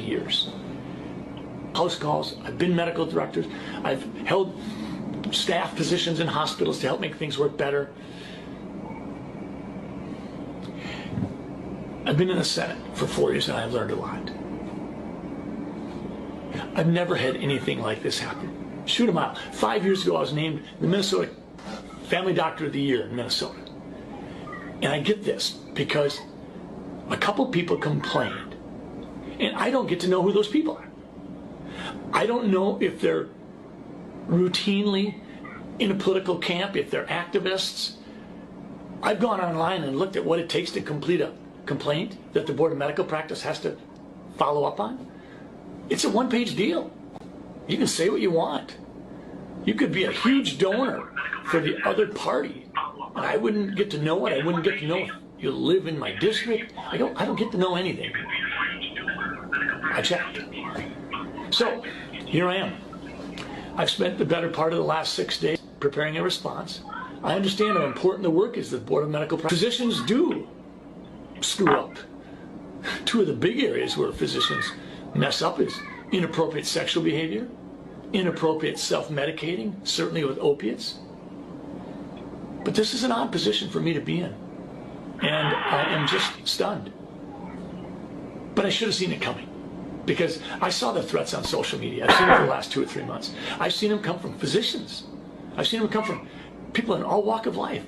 years. House calls, I've been medical director, I've held staff positions in hospitals to help make things work better. I've been in the Senate for 4 years and I've learned a lot. I've never had anything like this happen. Shoot a mile. 5 years ago I was named the Minnesota Family Doctor of the Year in Minnesota. And I get this because a couple people complained and I don't get to know who those people are. I don't know if they're routinely in a political camp, if they're activists. I've gone online and looked at what it takes to complete a complaint that the Board of Medical Practice has to follow up on. It's a one-page deal. You can say what you want. You could be a huge donor for the other party, and I wouldn't get to know it. I wouldn't get to know if you live in my district. I don't get to know anything. I checked. So here I am. I've spent the better part of the last 6 days preparing a response. I understand how important the work is that the Board of Medical Practice. Physicians do screw up. Two of the big areas where physicians mess up is inappropriate sexual behavior, inappropriate self-medicating, certainly with opiates. But this is an odd position for me to be in, and I am just stunned. But I should have seen it coming, because I saw the threats on social media. I've seen them for the last 2 or 3 months. I've seen them come from physicians. I've seen them come from people in all walk of life.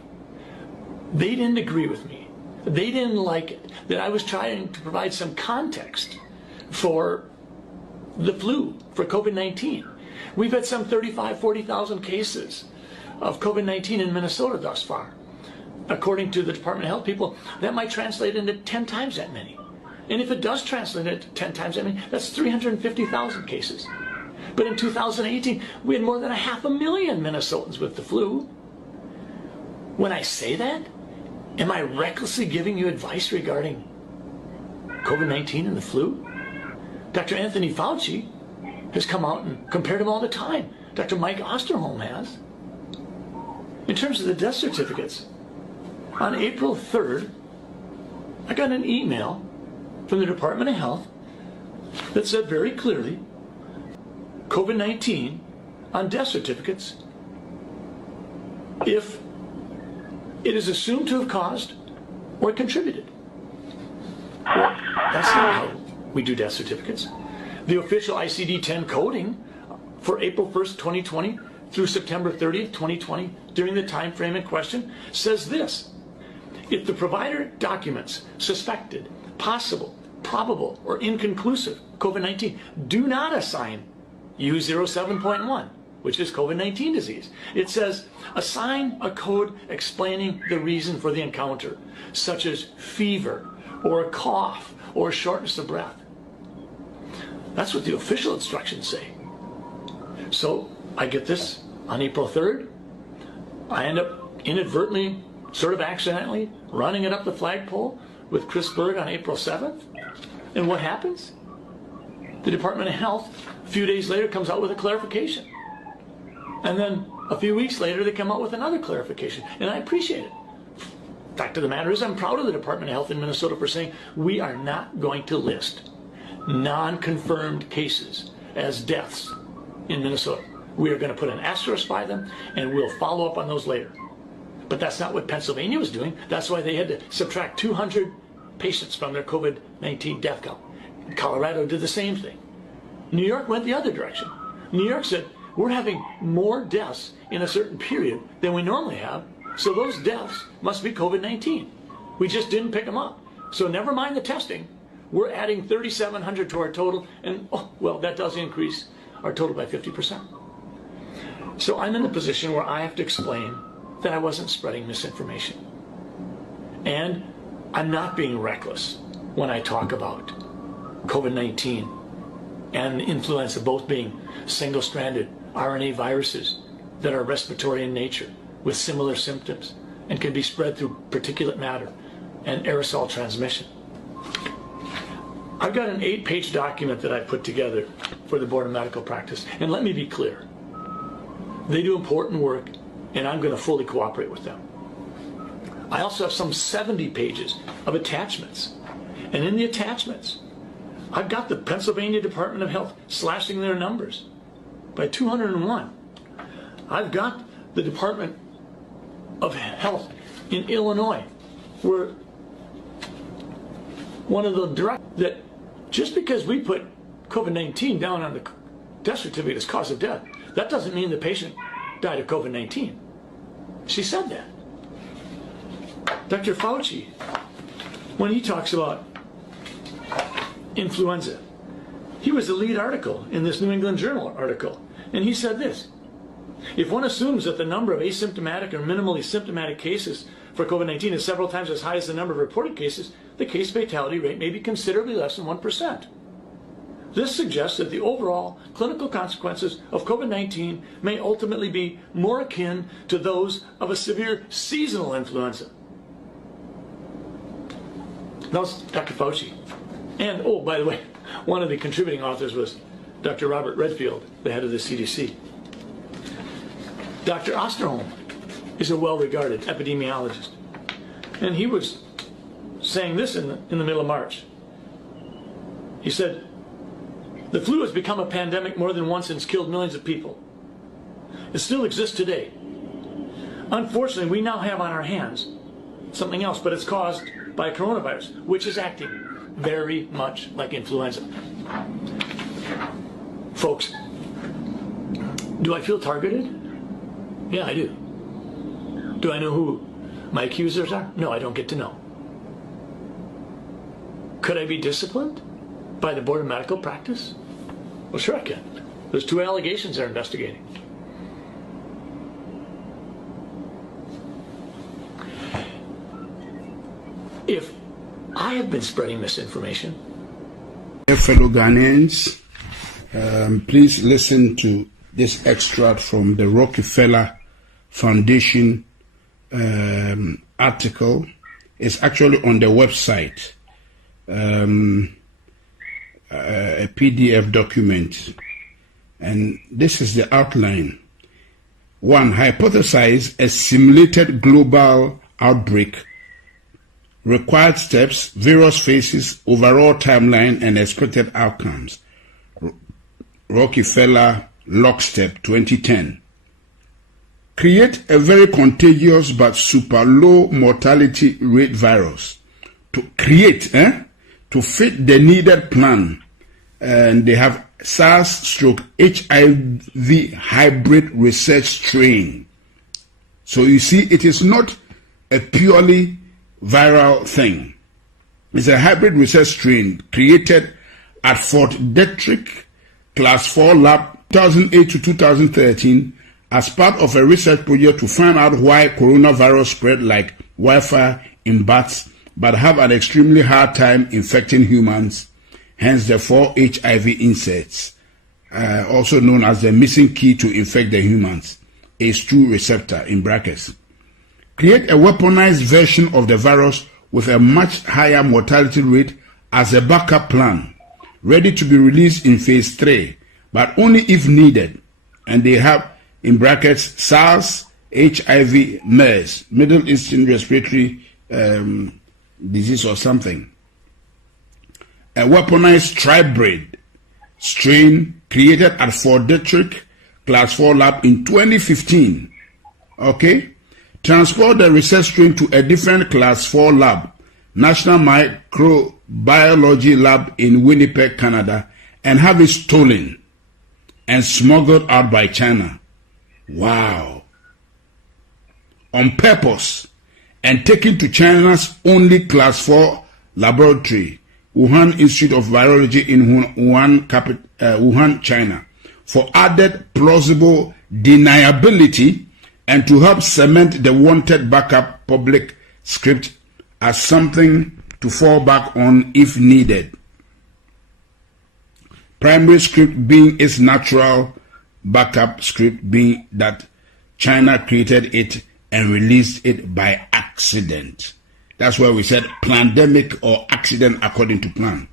They didn't agree with me. They didn't like it, that I was trying to provide some context for the flu, for COVID-19. We've had some 35, 40,000 cases of COVID-19 in Minnesota thus far. According to the Department of Health people, that might translate into 10 times that many. And if it does translate into 10 times that many, that's 350,000 cases. But in 2018, we had more than 500,000 Minnesotans with the flu. When I say that, am I recklessly giving you advice regarding COVID-19 and the flu? Dr. Anthony Fauci has come out and compared them all the time. Dr. Mike Osterholm has. In terms of the death certificates, on April 3rd, I got an email from the Department of Health that said very clearly, COVID-19 on death certificates, if it is assumed to have caused or contributed. Well, that's not how we do death certificates. The official ICD-10 coding for April 1st, 2020 through September 30th, 2020, during the time frame in question, says this: if the provider documents suspected, possible, probable, or inconclusive COVID-19, do not assign U07.1, which is COVID-19 disease. It says, assign a code explaining the reason for the encounter, such as fever, or a cough, or shortness of breath. That's what the official instructions say. So I get this on April 3rd. I end up inadvertently, sort of accidentally, running it up the flagpole with Chris Berg on April 7th. And what happens? The Department of Health, a few days later, comes out with a clarification. And then a few weeks later, they come out with another clarification. And I appreciate it. Fact of the matter is, I'm proud of the Department of Health in Minnesota for saying we are not going to list non-confirmed cases as deaths in Minnesota. We are going to put an asterisk by them, and we'll follow up on those later. But that's not what Pennsylvania was doing. That's why they had to subtract 200 patients from their COVID-19 death count. Colorado did the same thing. New York went the other direction. New York said, we're having more deaths in a certain period than we normally have, so those deaths must be COVID-19. We just didn't pick them up. So never mind the testing. We're adding 3,700 to our total, and oh, well, that does increase our total by 50%. So I'm in a position where I have to explain that I wasn't spreading misinformation. And I'm not being reckless when I talk about COVID-19 and influenza both being single-stranded RNA viruses that are respiratory in nature with similar symptoms and can be spread through particulate matter and aerosol transmission. I've got an 8-page document that I put together for the Board of Medical Practice, and let me be clear. They do important work, and I'm going to fully cooperate with them. I also have some 70 pages of attachments, and in the attachments, I've got the Pennsylvania Department of Health slashing their numbers by 201. I've got the Department of Health in Illinois, where one of the direct that just because we put COVID-19 down on the death certificate as cause of death, that doesn't mean the patient died of COVID-19. She said that. Dr. Fauci, when he talks about influenza, he was the lead article in this New England Journal article, and he said this: if one assumes that the number of asymptomatic or minimally symptomatic cases for COVID-19 is several times as high as the number of reported cases, the case fatality rate may be considerably less than 1%. This suggests that the overall clinical consequences of COVID-19 may ultimately be more akin to those of a severe seasonal influenza. That was Dr. Fauci. And, oh, by the way, one of the contributing authors was Dr. Robert Redfield, the head of the CDC. Dr. Osterholm is a well-regarded epidemiologist. And he was saying this in the middle of March. He said, the flu has become a pandemic more than once and has killed millions of people. It still exists today. Unfortunately, we now have on our hands something else, but it's caused by coronavirus, which is acting very much like influenza. Folks, do I feel targeted? Yeah, I do. Do I know who my accusers are? No, I don't get to know. Could I be disciplined by the Board of Medical Practice? Well, sure I can. There's 2 allegations they're investigating. If I have been spreading misinformation. Fellow Ghanaians, please listen to this extract from the Rockefeller Foundation article. It's actually on the website, a PDF document, and this is the outline. 1. Hypothesize a simulated global outbreak. Required steps, various phases, overall timeline, and expected outcomes. Rockefeller Lockstep 2010. Create a very contagious but super low mortality rate virus. To fit the needed plan. And they have SARS/HIV hybrid research strain. So you see, it is not a purely viral thing. It's a hybrid research strain created at Fort Detrick Class 4 Lab 2008 to 2013 as part of a research project to find out why coronavirus spread like wildfire in bats but have an extremely hard time infecting humans, hence the 4 HIV insects, also known as the missing key to infect the humans, ACE2 receptor in brackets. Create a weaponized version of the virus with a much higher mortality rate as a backup plan, ready to be released in phase 3, but only if needed. And they have, in brackets, SARS, HIV, MERS, Middle Eastern Respiratory Disease or something. A weaponized tribrid strain created at Fort Detrick Class 4 Lab in 2015. Okay? Transport the research strain to a different Class 4 lab, National Microbiology Lab in Winnipeg, Canada, and have it stolen and smuggled out by China. Wow. On purpose, and taken to China's only Class 4 laboratory, Wuhan Institute of Virology in Wuhan, China, for added plausible deniability and to help cement the wanted backup public script as something to fall back on if needed. Primary script being its natural backup script being that China created it and released it by accident. That's why we said pandemic or accident according to plan.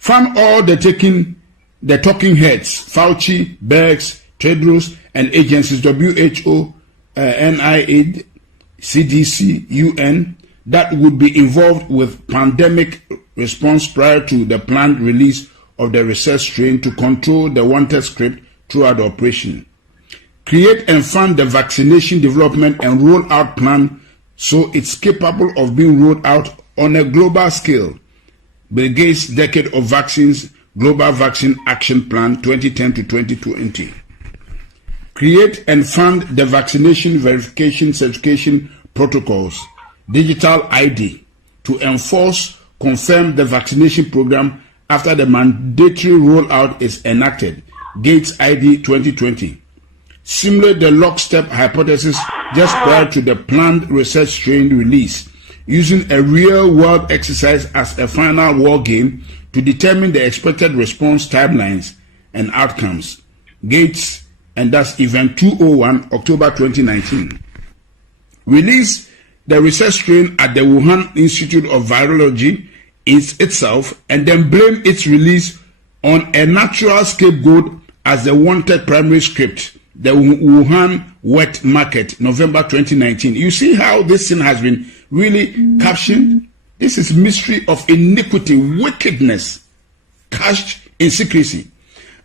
From all the talking heads, Fauci, Bergs, Tedros, and agencies, WHO, NIH, CDC, UN, that would be involved with pandemic response prior to the planned release of the research strain to control the wanted script throughout the operation. Create and fund the vaccination development and rollout plan so it's capable of being rolled out on a global scale. Bill Gates' Decade of Vaccines Global Vaccine Action Plan 2010 to 2020. Create and fund the vaccination verification certification protocols, digital ID, to enforce, confirm the vaccination program after the mandatory rollout is enacted. Gates ID 2020. Simulate the lockstep hypothesis just prior to the planned research strain release, using a real-world exercise as a final war game to determine the expected response timelines and outcomes. Gates, and that's Event 201, October 2019. Release the research strain at the Wuhan Institute of Virology itself, and then blame its release on a natural scapegoat as the wanted primary script, the Wuhan wet market, November 2019. You see how this thing has been really captioned? This is mystery of iniquity, wickedness, cached in secrecy.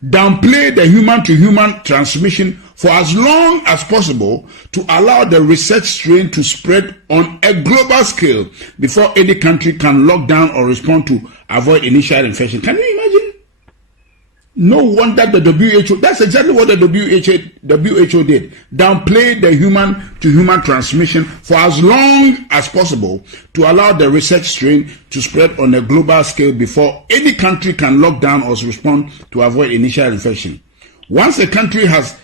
Downplay the human-to-human transmission for as long as possible to allow the research strain to spread on a global scale before any country can lock down or respond to avoid initial infection. Can you imagine? No wonder the WHO, that's exactly what the WHO did. Downplay the human-to-human transmission for as long as possible to allow the research strain to spread on a global scale before any country can lock down or respond to avoid initial infection. Once a country has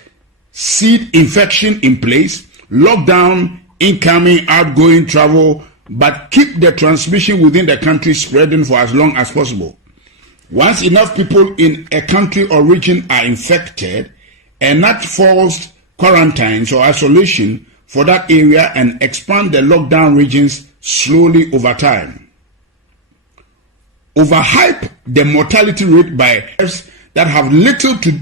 seed infection in place, lock down incoming, outgoing travel, but keep the transmission within the country spreading for as long as possible. Once enough people in a country or region are infected, enact forced quarantines or isolation for that area and expand the lockdown regions slowly over time. Overhype the mortality rate by that have little to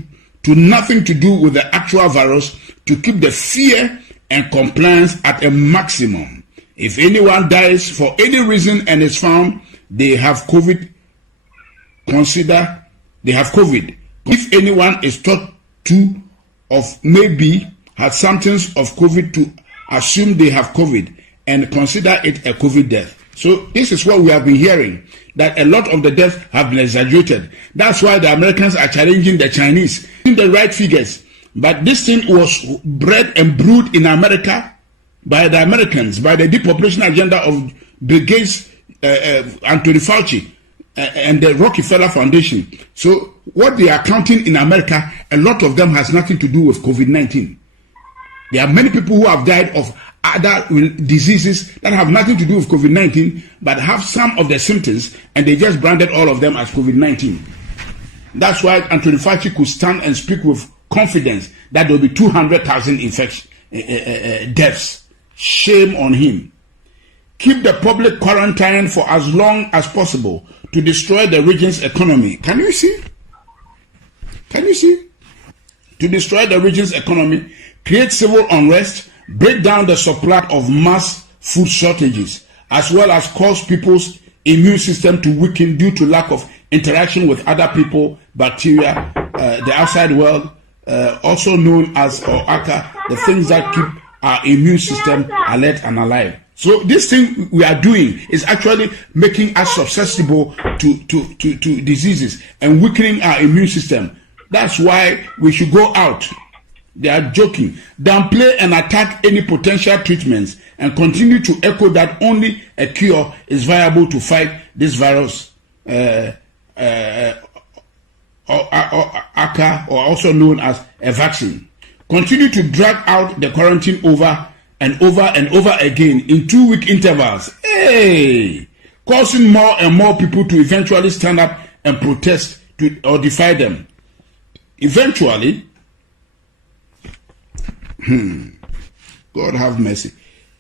nothing to do with the actual virus to keep the fear and compliance at a maximum. If anyone dies for any reason and is found they have COVID, consider they have COVID. If anyone is thought to of maybe had symptoms of COVID, to assume they have COVID and consider it a COVID death. So this is what we have been hearing, that a lot of the deaths have been exaggerated. That's why the Americans are challenging the Chinese in the right figures. But this thing was bred and brewed in America by the Americans, by the depopulation agenda of Bill Gates, Anthony Fauci, and the Rockefeller Foundation. So what they are counting in America, a lot of them has nothing to do with COVID-19. There are many people who have died of other diseases that have nothing to do with COVID-19, but have some of the symptoms, and they just branded all of them as COVID-19. That's why Anthony Fauci could stand and speak with confidence that there will be 200,000 deaths. Shame on him. Keep the public quarantined for as long as possible to destroy the region's economy. Can you see? Can you see? To destroy the region's economy, create civil unrest, break down the supply of mass food shortages, as well as cause people's immune system to weaken due to lack of interaction with other people, bacteria, the outside world, also known as OACA, the things that keep our immune system alert and alive. So this thing we are doing is actually making us susceptible to diseases and weakening our immune system. That's why we should go out. They are joking. Downplay and attack any potential treatments and continue to echo that only a cure is viable to fight this virus, ACA, or also known as a vaccine. Continue to drag out the quarantine over and over again in 2-week intervals. Hey! Causing more and more people to eventually stand up and protest or defy them. Eventually, God have mercy.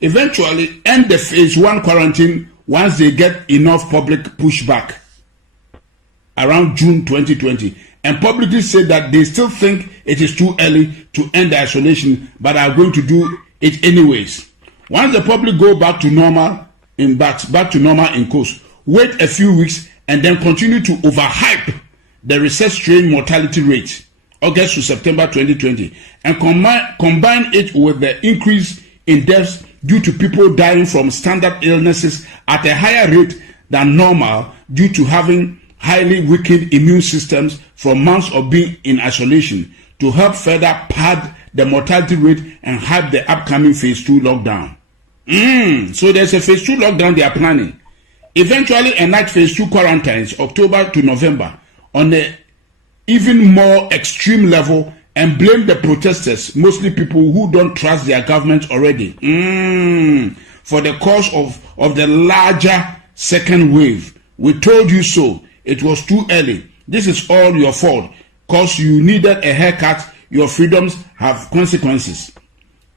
Eventually, end the phase 1 quarantine once they get enough public pushback around June 2020. And publicly say that they still think it is too early to end the isolation, but are going to do it anyways. Once the public go back to normal in quotes, wait a few weeks and then continue to overhype the research strain mortality rate, August to September 2020, and combine it with the increase in deaths due to people dying from standard illnesses at a higher rate than normal due to having highly weakened immune systems from months of being in isolation, to help further pad the mortality rate and hype the upcoming phase 2 lockdown. So there's a phase 2 lockdown they are planning. Eventually enact phase 2 quarantines October to November on an even more extreme level and blame the protesters, mostly people who don't trust their government already, for the cause of the larger second wave. We told you so. It was too early. This is all your fault. Cause you needed a haircut. Your freedoms have consequences.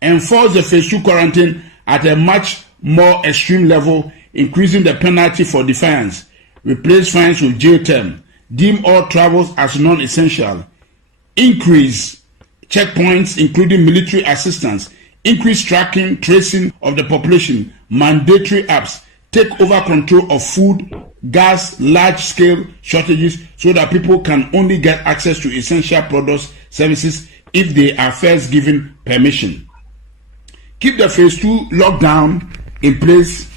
Enforce the phase 2 quarantine at a much more extreme level, increasing the penalty for defiance. Replace fines with jail term. Deem all travels as non-essential. Increase checkpoints, including military assistance. Increase tracking, tracing of the population. Mandatory apps. Take over control of food, gas, large-scale shortages so that people can only get access to essential products, services if they are first given permission. Keep the phase 2 lockdown in place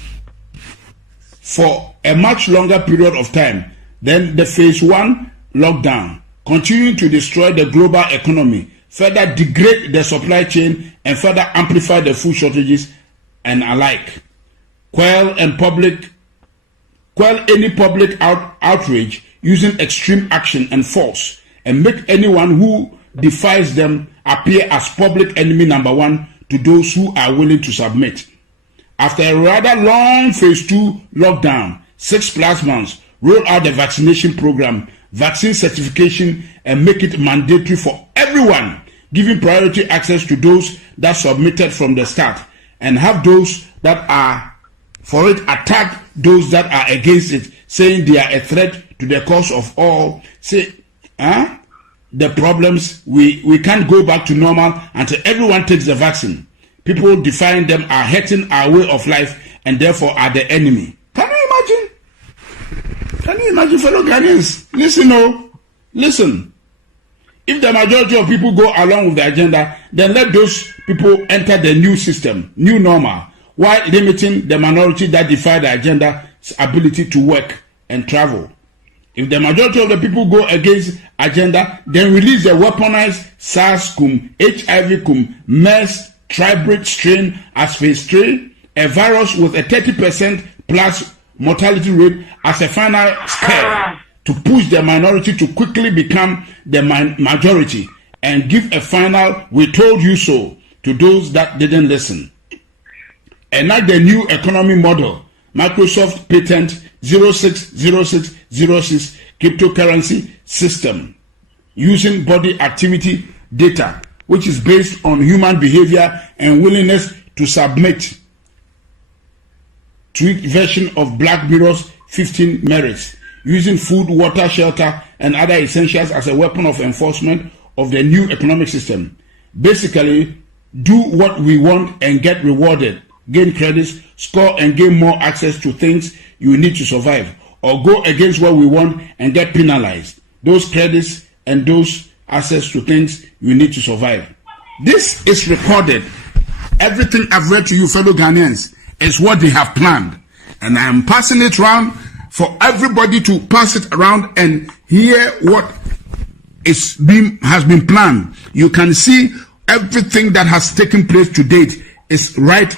for a much longer period of time than the phase 1 lockdown, continuing to destroy the global economy, further degrade the supply chain, and further amplify the food shortages and alike. Quell any public outrage using extreme action and force, and make anyone who defies them appear as public enemy number 1 to those who are willing to submit. After a rather long phase 2 lockdown, 6+ months, roll out the vaccination program, vaccine certification, and make it mandatory for everyone, giving priority access to those that submitted from the start, and have those that are for it attack those that are against it, saying they are a threat to the cause of all. Say, the problems, we can't go back to normal until everyone takes the vaccine. People defying them are hurting our way of life and therefore are the enemy. Can you imagine? Can you imagine, fellow Ghanaians? Listen. If the majority of people go along with the agenda, then let those people enter the new system, new normal, while limiting the minority that defy the agenda's ability to work and travel. If the majority of the people go against agenda, then release the weaponized SARS-CoV, HIV-CoV, MERS, tribrid strain as phase 3, a virus with a 30% plus mortality rate as a final scare to push the minority to quickly become the majority and give a final "we told you so" to those that didn't listen. Enact the new economy model, Microsoft Patent 060606 cryptocurrency system, using body activity data, which is based on human behavior and willingness to submit. Tweaked version of Black Mirror's 15 merits, using food, water, shelter, and other essentials as a weapon of enforcement of the new economic system. Basically, do what we want and get rewarded, gain credits, score and gain more access to things you need to survive, or go against what we want and get penalized. Those credits and those access to things you need to survive. This is recorded. Everything I've read to you, fellow Ghanaians, is what they have planned. And I am passing it around for everybody to pass it around and hear what has been planned. You can see everything that has taken place to date is right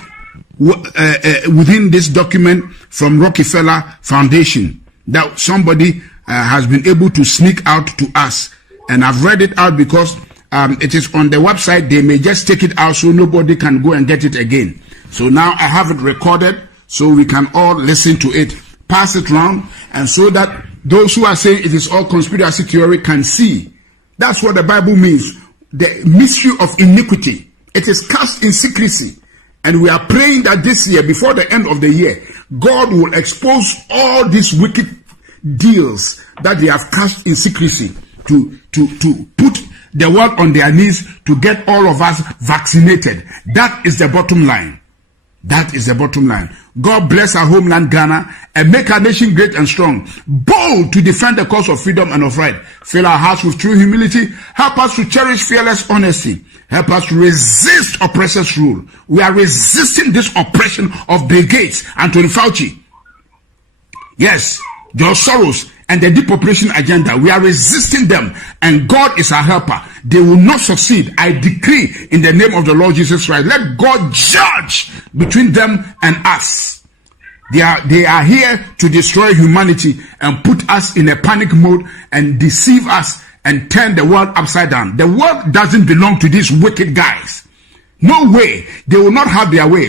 within this document from Rockefeller Foundation that somebody has been able to sneak out to us. And I've read it out because it is on the website. They may just take it out so nobody can go and get it again. So now I have it recorded so we can all listen to it, pass it round, and so that those who are saying it is all conspiracy theory can see. That's what the Bible means. The mystery of iniquity. It is cast in secrecy. And we are praying that this year, before the end of the year, God will expose all these wicked deals that they have cast in secrecy to put the world on their knees to get all of us vaccinated. That is the bottom line. That is the bottom line. God bless our homeland Ghana and make our nation great and strong, bold to defend the cause of freedom and of right. Fill our hearts with true humility. Help us to cherish fearless honesty. Help us to resist oppressors' rule. We are resisting this oppression of Bill Gates, Anthony Fauci. Yes, George Soros and the depopulation agenda. We are resisting them, and God is our helper. They will not succeed. I decree in the name of the Lord Jesus Christ, let God judge between them and us. They are here to destroy humanity and put us in a panic mode and deceive us and turn the world upside down. The world doesn't belong to these wicked guys. No way. They will not have their way.